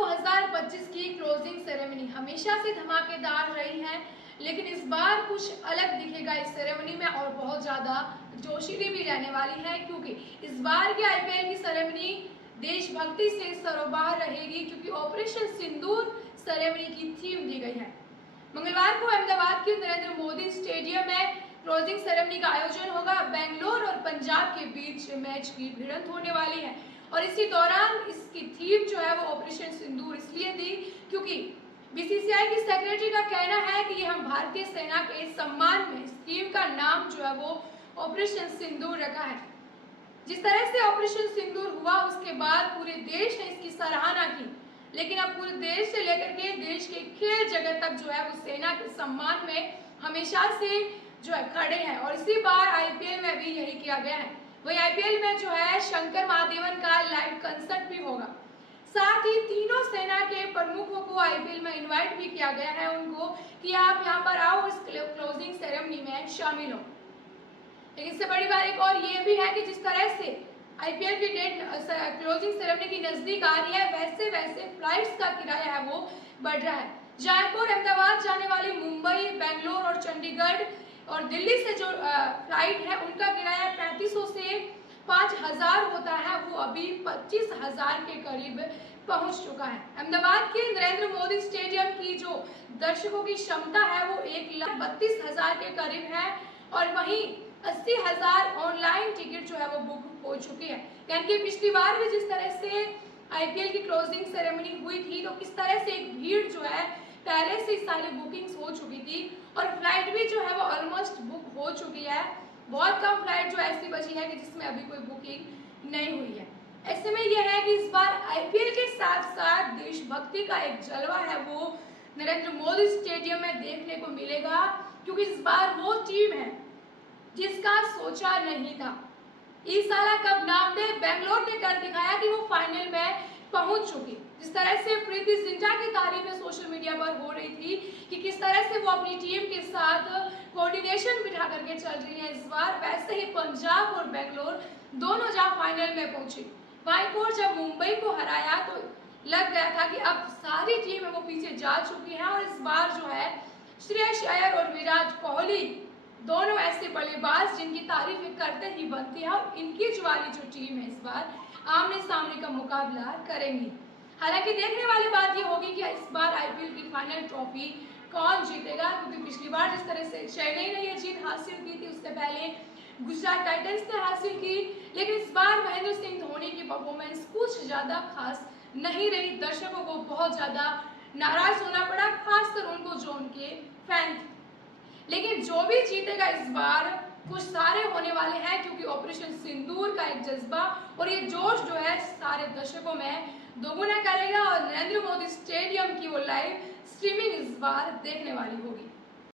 2025 की closing ceremony हमेशा से धमाकेदार रही है, लेकिन इस बार कुछ अलग दिखेगा इस सेरेमनी में और बहुत ज़्यादा जोशीली भी रहने वाली है, क्योंकि इस बार की आईपीएल की सेरेमनी देशभक्ति से सरोबार रहेगी, क्योंकि ऑपरेशन सिंदूर सेरेमनी की थीम दी गई है। मंगलवार को अहमदाबाद के नरेंद्र मोदी स्टेडियम में क्लोजिंग सेरेमनी का आयोजन होगा। बेंगलोर और पंजाब के बीच मैच की भिड़ंत होने वाली है और इसी दौरान इसकी थीम जो है वो ऑपरेशन सिंदूर इसलिए दी क्योंकि बीसीसीआई की सेक्रेटरी का कहना है कि ये हम भारतीय सेना के सम्मान में इस थीम का नाम जो है वो ऑपरेशन सिंदूर रखा है। जिस तरह से ऑपरेशन सिंदूर हुआ उसके बाद पूरे देश ने इसकी सराहना की, लेकिन अब पूरे देश से लेकर के देश के खेल जगत तक जो है वो सेना के सम्मान में हमेशा से जो है खड़े हैं और इसी बार आईपीएल में भी यही किया गया है। वही आईपीएल में जो है शंकर महादेवन का लाइव कंसर्ट भी होगा। साथ ही तीनों सेना के प्रमुखों को आईपीएल में इनवाइट भी किया गया है उनको कि आप यहां पर आओ, इस क्लोजिंग सेरेमनी में शामिल हो। लेकिन इससे बड़ी बात एक और ये भी है कि जिस तरह से आईपीएल की डेट क्लोजिंग सेरेमनी की नजदीक आ रही है, वैसे वैसे फ्लाइट्स का किराया है वो बढ़ रहा है। जयपुर अहमदाबाद जाने वाली मुंबई, बेंगलोर और चंडीगढ़ और दिल्ली से जो फ्लाइट है उनका किराया 3500 से 5000 होता है, वो अभी 25000 के करीब पहुंच चुका है। अहमदाबाद के नरेंद्र मोदी स्टेडियम की जो दर्शकों की क्षमता है वो 1,32,000 के करीब है और वहीं 80,000 ऑनलाइन टिकट जो है वो बुक हो चुकी है। यानी कि पिछली बार भी जिस तरह से आईपीएल की क्लोजिंग सेरेमनी हुई थी तो किस तरह से एक भीड़ जो है पहले से सारी बुकिंग्स हो चुकी थी और फ्लाइट भी जो है वो ऑलमोस्ट बुक हो चुकी है। बहुत कम फ्लाइट जो ऐसी बची है कि जिसमें अभी कोई बुकिंग नहीं हुई है। ऐसे में यह है कि इस बार आईपीएल के साथ साथ देशभक्ति का एक जलवा है वो नरेंद्र मोदी स्टेडियम में देखने को मिलेगा, क्योंकि इस बार वो टीम है जिसका सोचा नहीं था। इस साल कब नाम ने बेंगलोर ने कर दिखाया कि वो फाइनल में पहुंच चुकी। जिस तरह से प्रीति जिंटा की तारीफें सोशल मीडिया पर हो रही थी कि किस तरह से वो अपनी टीम के साथ कोऑर्डिनेशन बिठा करके चल रही है इस बार, वैसे ही पंजाब और बेंगलोर दोनों जहां फाइनल में पहुंची, वहीं को जब मुंबई को हराया तो लग गया था कि अब सारी टीम है वो पीछे जा चुकी है और इस बार जो है श्रेयस अय्यर और विराट कोहली दोनों ऐसे बल्लेबाज जिनकी तारीफें करते ही बनती है और इनकी जो वाली जो टीम है इस बार आमने सामने का मुकाबला करेंगी। हालांकि देखने वाली बात ये होगी कि इस बार आईपीएल की फाइनल ट्रॉफी कौन जीतेगा, क्योंकि पिछली बार जिस तरह से चेन्नई ने ये जीत हासिल की थी, उससे पहले गुजरात टाइटंस ने हासिल की, लेकिन इस बार महेंद्र सिंह धोनी की परफॉर्मेंस कुछ ज्यादा खास नहीं रही। दर्शकों को बहुत ज्यादा नाराज होना पड़ा, खासकर उनको जो उनके फैन थे। लेकिन जो भी जीतेगा इस बार कुछ सारे होने वाले हैं, क्योंकि ऑपरेशन सिंदूर का एक जज्बा और ये जोश जो है सारे दर्शकों में दोगुना करेगा और नरेंद्र मोदी स्टेडियम की वो लाइव स्ट्रीमिंग इस बार देखने वाली होगी।